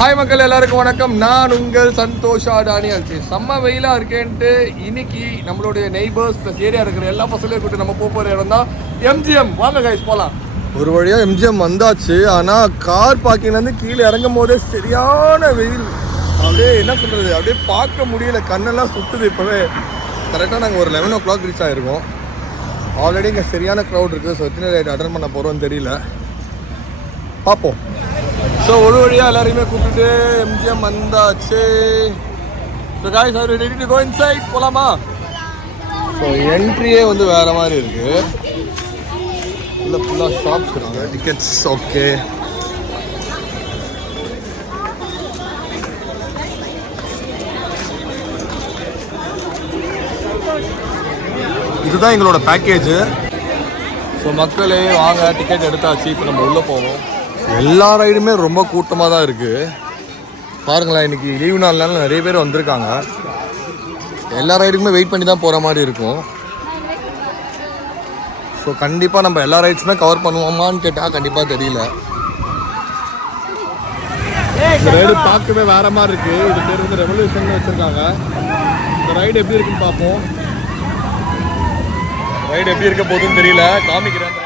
Hi மக்கள் எல்லாருக்கும் வணக்கம். நான் உங்கள் சந்தோஷா டானியல். செம்ம வெயிலாக இருக்கேன்ட்டு இன்னைக்கு நம்மளுடைய நெய்பர்ஸ் ப்ளஸ் ஏரியா இருக்கிற எல்லா பசங்களையும் கூட்டு நம்ம போகிற இடம் தான் எம்ஜிஎம். வாங்க கைஸ் போகலாம். ஒரு வழியாக எம்ஜிஎம் வந்தாச்சு. ஆனால் கார் பார்க்கிங்லேருந்து கீழே இறங்கும் போதே சரியான வெயில். அப்படியே என்ன சொல்கிறது, அப்படியே பார்க்க முடியல, கண்ணெல்லாம் சுற்றுது. இப்போவே கரெக்டாக நாங்கள் ஒரு 11 o'clock ரீச் ஆகிருக்கோம். ஆல்ரெடி இங்கே சரியான க்ரௌட் இருக்குது. ஸோ எத்தனை ரைட் அட்டன் பண்ண போகிறோன்னு தெரியல, பார்ப்போம். ஸோ ஒரு வழியாக எல்லாரையுமே கூப்பிட்டு எம்ஜிஎம் வந்தாச்சு. So guys are ready to go inside, போகலாமா? ஸோ என்ட்ரியே வந்து வேறு மாதிரி இருக்குது. இல்லை ஃபுல்லாக ஷாப்ஸ் இருக்காங்க, டிக்கெட்ஸ் ஓகே. இதுதான் எங்களோட பேக்கேஜ். ஸோ மக்களே வாங்க, டிக்கெட் எடுத்தாச்சு. இப்போ நம்ம உள்ளே போவோம். எல்லா ரைடுமே ரொம்ப கூட்டமாக தான் இருக்குது. பாருங்களேன், இன்றைக்கி லீவு நாள்னால நிறைய பேர் வந்திருக்காங்க. எல்லா ரைடுக்குமே வெயிட் பண்ணி தான் போகிற மாதிரி இருக்கும். ஸோ கண்டிப்பாக நம்ம எல்லா ரைட்ஸுமே கவர் பண்ணுவோமான்னு கேட்டால் கண்டிப்பாக தெரியல. இந்த ரைடு பார்க்கவே வேறு மாதிரி இருக்குது. இது பேர் வந்து ரெவல்யூஷன் வச்சுருக்காங்க. இந்த ரைடு எப்படி இருக்குன்னு பார்ப்போம். ரைடு எப்படி இருக்க போகுதுன்னு தெரியல, காமிக்கிறேன்.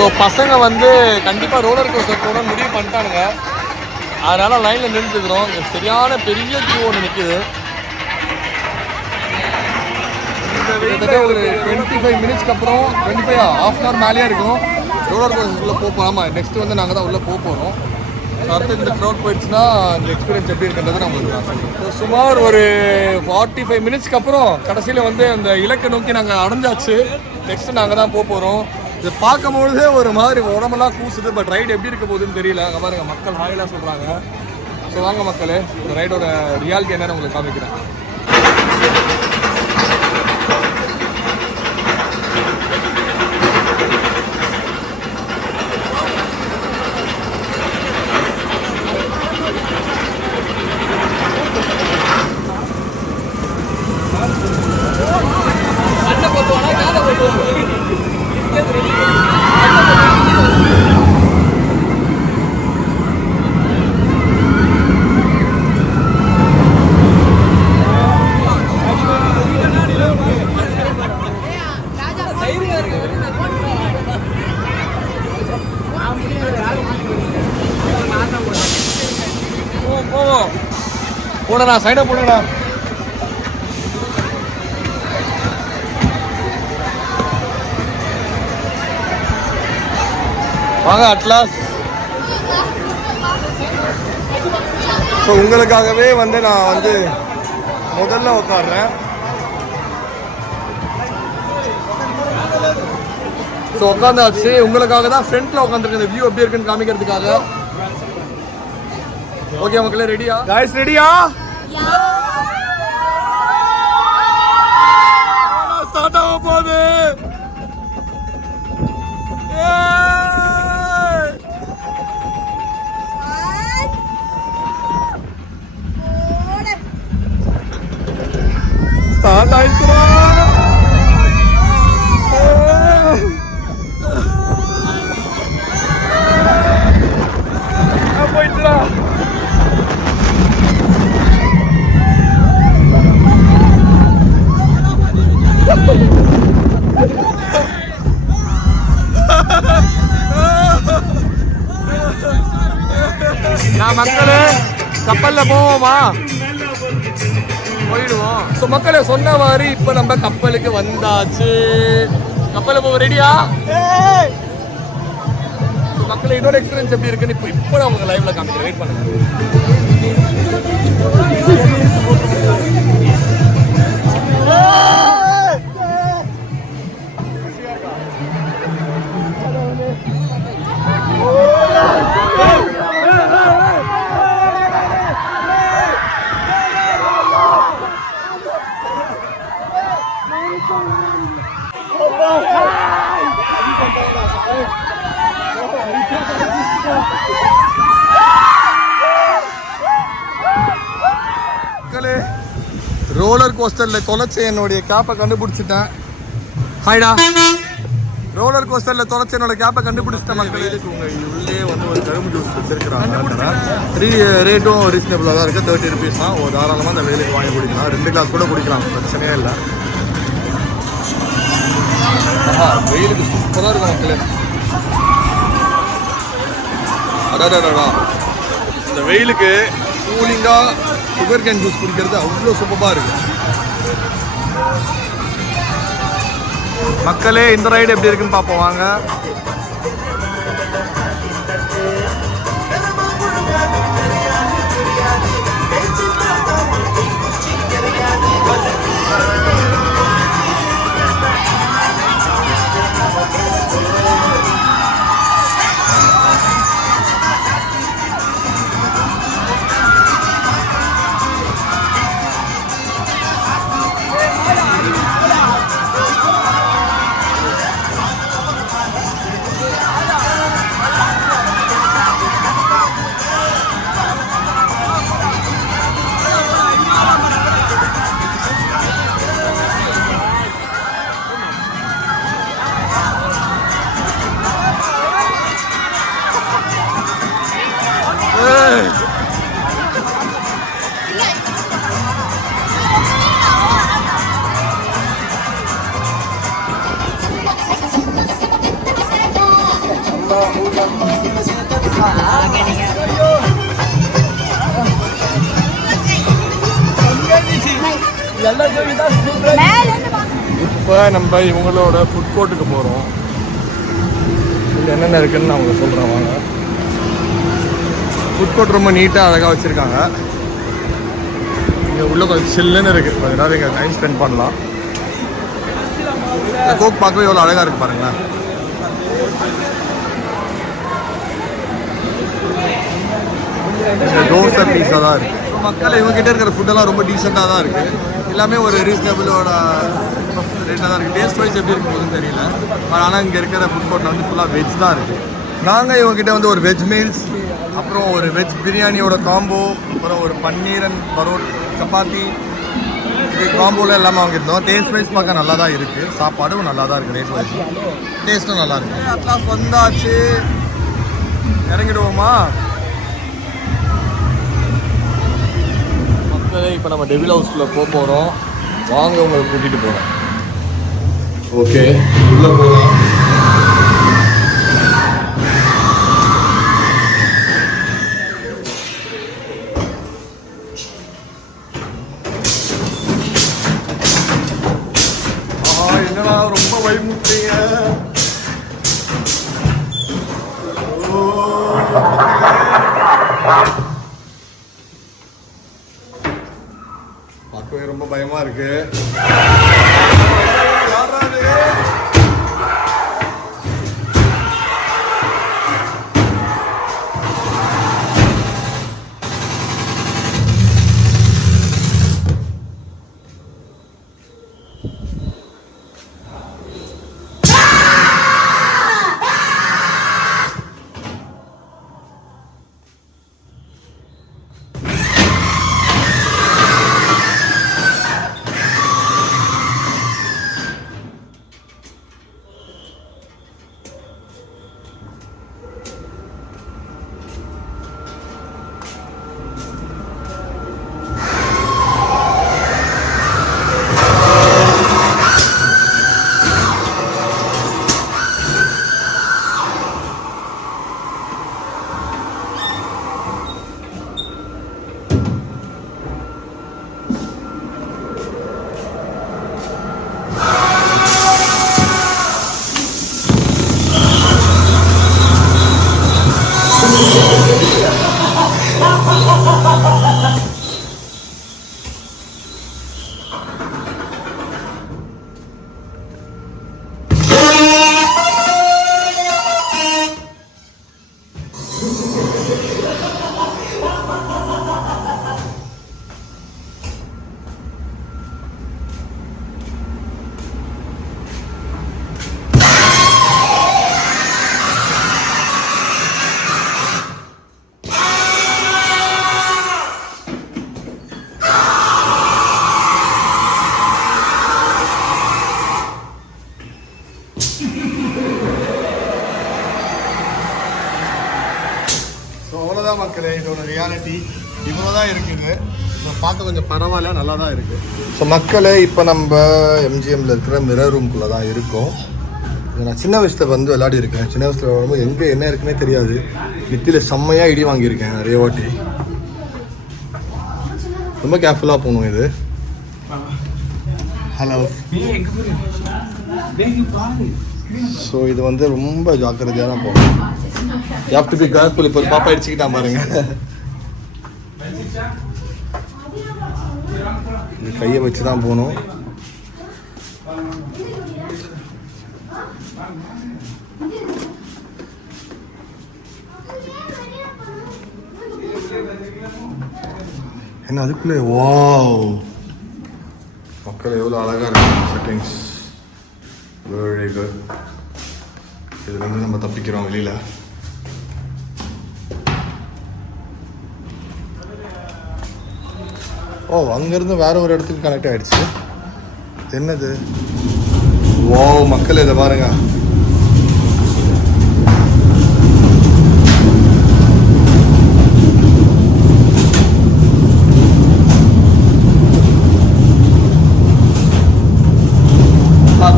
ஸோ பசங்க வந்து கண்டிப்பாக ரோலர் கோஸ்டர் போட முடிவு பண்ணிட்டானுங்க. அதனால் லைனில் நின்றுக்கிறோம். இங்கே சரியான பெரிய கியூ ஒன்று நிற்குது. கிட்டத்தட்ட ஒரு 25 மினிட்ஸ்க்கு அப்புறம் 25 ஹாஃப் அன் ஹவர் மேலேயே இருக்கும். ரோலர் கோஸ்டருக்குள்ளே போகலாமா? நெக்ஸ்ட்டு வந்து நாங்கள் தான் உள்ளே போகிறோம். அடுத்து இந்த க்ரௌட் போயிடுச்சுன்னா இந்த எக்ஸ்பீரியன்ஸ் எப்படி இருக்குன்றது நான் உங்களுக்கு நான் சொல்கிறேன். சுமார் ஒரு 45 மினிட்ஸ்க்கு அப்புறம் கடைசியில் வந்து அந்த இலக்கை நோக்கி நாங்கள் அடைஞ்சாச்சு. நெக்ஸ்ட்டு நாங்கள் தான் போகிறோம். இது பார்க்கும்பொழுதே ஒரு மாதிரி உடம்பெல்லாம் கூசுது. பட் ரைடு எப்படி இருக்க போகுதுன்னு தெரியல. அங்கே பாருங்க, மக்கள் ஹாயெல்லாம் சொல்கிறாங்க. ஸோ வாங்க மக்களே, இந்த ரைடோட ரியாலிட்டி என்னன்னு உங்களுக்கு காமிக்கிறேன். போடா, சைடா போடா. வாங்க அட்லாஸ். ஸோ உங்களுக்காகவே வந்து நான் வந்து முதல்ல உட்காடுறேன். ஸோ உட்காந்தாச்சு. உங்களுக்காக தான் ஃப்ரண்ட்ல உட்காந்துருக்கு, இந்த வியூ எப்படி இருக்குன்னு காமிக்கிறதுக்காக. ஓகே மக்களே, ரெடியா? गाइस ரெடியா? ஸ்டார்ட் ஆக போகுது. ஸ்டார்ட் ஆயிடுச்சுடா. போயிடுச்சுடா. நான் மக்களே கப்பல்ல போவோமா? போயிடுவோம். ஸோ மக்களை சொன்ன மாதிரி இப்போ நம்ம கப்பலுக்கு வந்தாச்சு. கப்பலில் போக ரெடியா? மக்கள் இன்னொரு எக்ஸ்பீரியன்ஸ் எப்படி இருக்குன்னு இப்போ நான் உங்களுக்கு லைவ்ல காமிக்கிறேன். வெயிட் பண்ணுங்க. ரோலர் கோஸ்டர்ல தொலைச்ச என்னுடைய கேப்பை கண்டுபிடிச்சிட்டேன். ஹாய்டா. ரோலர் கோஸ்டர்ல தொலைச்ச என்னோட கேப்பை கண்டுபிடிச்சிட்டேன் மக்களே. உள்ளே வந்து ஒரு கரும்பு ஜூஸ் வச்சிருக்கிறாங்க. ரேட்டும் ரீசனபிளாக தான் இருக்குது. 30 rupees தான். ஒரு தாராளமாக அந்த வெயிலுக்கு வாங்கி குடிக்கலாம். 2 கிளாஸ் கூட குடிக்கலாம், பிரச்சனையே இல்லை. வெயிலுக்கு சூப்பராக இருக்கும் மக்களே. அடாடாடா, இந்த வெயிலுக்கு கூலிங்காக சுகர் கேன் ஜூஸ் குடிக்கிறது அவ்வளோ சூப்பராக இருக்கு மக்களே. இந்த ரைடு எப்படி இருக்குன்னு பார்ப்போம் வாங்க. இப்போ நம்ம இவங்களோட ஃபுட் கோர்ட்டுக்கு போகிறோம். இதில் என்னென்ன இருக்குன்னு நான் உங்களுக்கு சொல்கிறேன் வாங்க. ஃபுட் கோர்ட் ரொம்ப நீட்டாக அழகாக வச்சுருக்காங்க. இங்கே உள்ள கொஞ்சம் சில்லுன்னு இருக்குது. கொஞ்ச நேரம் இங்கே டைம் ஸ்பெண்ட் பண்ணலாம். கோக் பார்க்கவே எவ்வளோ அழகாக இருக்குது பாருங்களேன். தோசை பீஸாக தான் இருக்குது. மக்கள் இவங்ககிட்ட இருக்கிற ஃபுட்டெல்லாம் ரொம்ப டீசெண்டாக தான் இருக்குது. எல்லாமே ஒரு ரீசனபிளோட ரேட்டாக தான் இருக்குது. டேஸ்ட் வைஸ் எப்படி இருக்கும்போதுன்னு தெரியல. ஆனால் இங்கே இருக்கிற ஃபுட் கோர்ட்டில் வந்து ஃபுல்லாக வெஜ் தான் இருக்குது. நாங்கள் இவங்ககிட்ட வந்து ஒரு வெஜ் மீல்ஸ், அப்புறம் ஒரு வெஜ் பிரியாணியோட காம்போ, அப்புறம் ஒரு பன்னீர் அண்ட் பரோட் சப்பாத்தி, இது காம்போவில் எல்லாமே வாங்கியிருந்தோம். டேஸ்ட் வைஸ் பார்க்க நல்லா தான் இருக்குது. சாப்பாடும் நல்லா தான் இருக்குது. ரேட் வைஸ் டேஸ்ட்டும் நல்லா இருக்குது. அட்லாஸ் வந்தாச்சு, இறங்கிடுவோமா மக்களே? இப்போ நம்ம டெவில் ஹவுஸ்க்குள்ளே போகிறோம். வாங்க உங்களை கூட்டிகிட்டு போகிறோம். ஓகே, உள்ளே போகலாம். என்னடா ரொம்ப பயமுட்டீங்க. பார்க்கவே ரொம்ப பயமா இருக்கு. அவ்வளோதான் மக்களே, இதோட ரியாலிட்டி இவ்வளோ தான் இருக்குது. ஸோ பார்க்க கொஞ்சம் பரவாயில்ல, நல்லா தான் இருக்குது. ஸோ மக்களே, இப்போ நம்ம எம்ஜிஎம்மில் இருக்கிற மிரர் ரூம்குள்ளே தான் இருக்கோம். நான் சின்ன வயசில் வந்து விளையாடி இருக்கேன். சின்ன வயசில் வரும்போது எங்கே என்ன இருக்குன்னே தெரியாது. நெத்தியில் செம்மையாக இடி வாங்கியிருக்கேன் நிறைய வாட்டி. ரொம்ப கேர்ஃபுல்லாக போகணும் இது. ஹலோ. ஸோ இது வந்து ரொம்ப ஜாக்கிரதையாக தான் போகணும். You have to be careful. இப்போ பாப்பா அடிச்சுக்கிட்டா பாருங்க. இது கையை வச்சு தான் போகணும். என்ன அதுக்குள்ளே வாவ் மக்கள் எவ்வளோ அழகாக இருக்கு செட்டிங்ஸ். Very good. இதுலேருந்து நம்ம தப்பிக்கிறோம் வெளியில். ஓ, அங்கேருந்து வேற ஒரு இடத்துக்கு கனெக்ட் ஆகிடுச்சு. என்னது? ஓ மக்கள், இதை பாருங்க.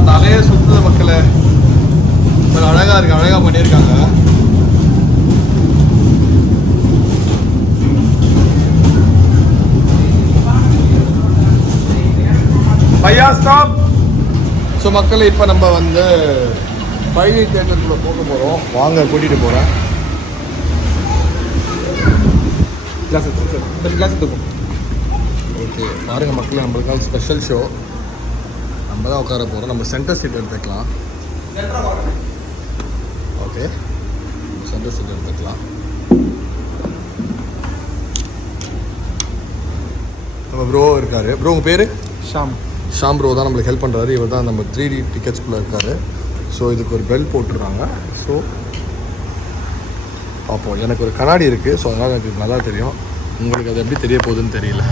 தலையே சுற்றுது மக்களே. அழகா இருக்கு, அழகா பண்ணியிருக்காங்க. பையா ஸ்டாப். ஸோ மக்களே, இப்போ நம்ம வந்து 5D தியேட்டருக்குள்ளே போக போகிறோம். வாங்க, கூட்டிகிட்டு போகிறேன். ஓகே பாருங்கள் மக்களே, நம்மளுக்காக ஸ்பெஷல் ஷோ. நம்ம தான் உட்கார போகிறோம். நம்ம சென்டர் சீட் எடுத்துக்கலாம். ஓகே, சென்டர் சீட் எடுத்துக்கலாம். நம்ம ப்ரோ இருக்கார். ப்ரோ உங்கள் பேர்? ஷாம் ப்ரோ தான் நம்மளுக்கு ஹெல்ப் பண்ணுறாரு. இவர் தான் நம்ம 3D டிக்கெட்ஸ்குள்ளே இருக்கார். ஸோ இதுக்கு ஒரு பெல் போட்டுடுறாங்க. ஸோ பார்ப்போம். எனக்கு ஒரு கண்ணாடி இருக்குது. ஸோ அதனால் எனக்கு நல்லா தெரியும். உங்களுக்கு அது எப்படி தெரிய போகுதுன்னு தெரியல.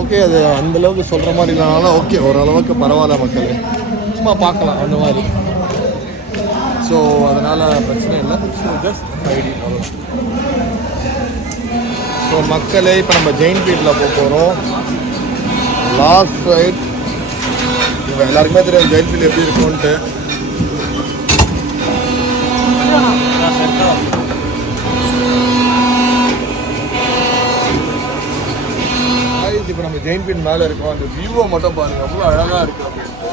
ஓகே, அது அந்தளவுக்கு சொல்கிற மாதிரி இல்லைனாலும் ஓகே, ஓரளவுக்கு பரவாயில்ல மக்களே. சும்மா பார்க்கலாம் அந்த மாதிரி. ஸோ அதனால் பிரச்சனை இல்லை. So just 5D. ஸோ மக்களே, இப்போ நம்ம ஜெயின் பீட்டில் போக போகிறோம். Last right. இப்போ எல்லாருக்குமே தெரியும் ஜெயின் பீட் எப்படி இருக்கும்ன்ட்டு. இப்போ நம்ம ஜெயின் பீட் மேலே இருக்கோம். அந்த வியூவை மட்டும் பாருங்கள், அவ்வளோ அழகாக இருக்குது அப்படின்ட்டு.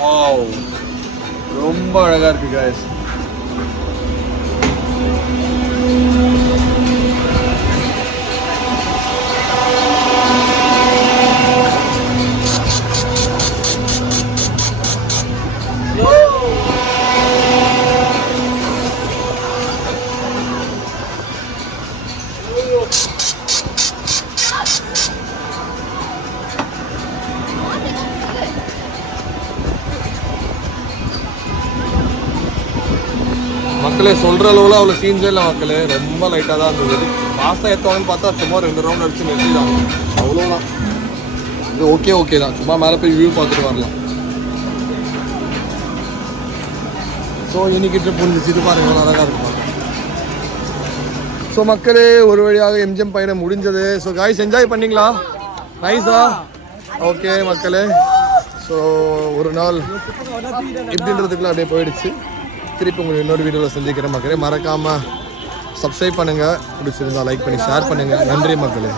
வாவ், ரொம்ப அழகாக இருக்குது guys. மக்களே சொல்கிற அளவில் அவ்வளோ சீன்ஸே இல்லை மக்களே, ரொம்ப லைட்டாக தான் இருந்தது. ஃபாஸ்ட்டாக ஏற்றவங்கன்னு பார்த்தா சும்மா 2 ரவுண்ட் அடிச்சு நிறுத்திதான், அவ்வளோதான். இது ஓகே தான், சும்மா மேலே போய் வியூ பார்த்துட்டு வரலாம். ஸோ இன்னைக்கு ட்ரிப் முடிஞ்சிச்சு, இது பாருங்கள் அழகாக இருக்கும். ஸோ மக்களே ஒரு வழியாக எம்ஜிஎம் பயணம் முடிஞ்சது. ஸோ காய்ஸ் என்ஜாய் பண்ணிங்களா? நைஸா? ஓகே மக்களே, ஸோ ஒரு நாள் இப்படின்றதுக்குள்ள அப்படியே போயிடுச்சு. திருப்பி உங்களுக்கு இன்னொரு வீடியோவில் சந்திக்கிறேன் மக்களே. மறக்காமல் சப்ஸ்கிரைப் பண்ணுங்கள், பிடிச்சிருந்தா லைக் பண்ணி ஷேர் பண்ணுங்கள். நன்றி மக்களே.